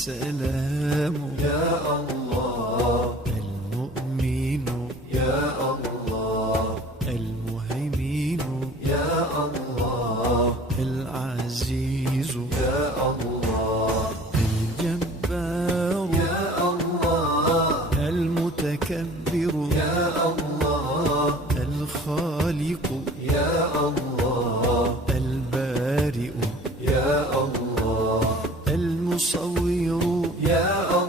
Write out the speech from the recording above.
السلام يا الله، المؤمن يا الله، المهيمن يا الله، العزيز يا الله، الجبار يا الله، المتكبر يا الله، الخالق يا الله، البارئ يا الله، المصور يا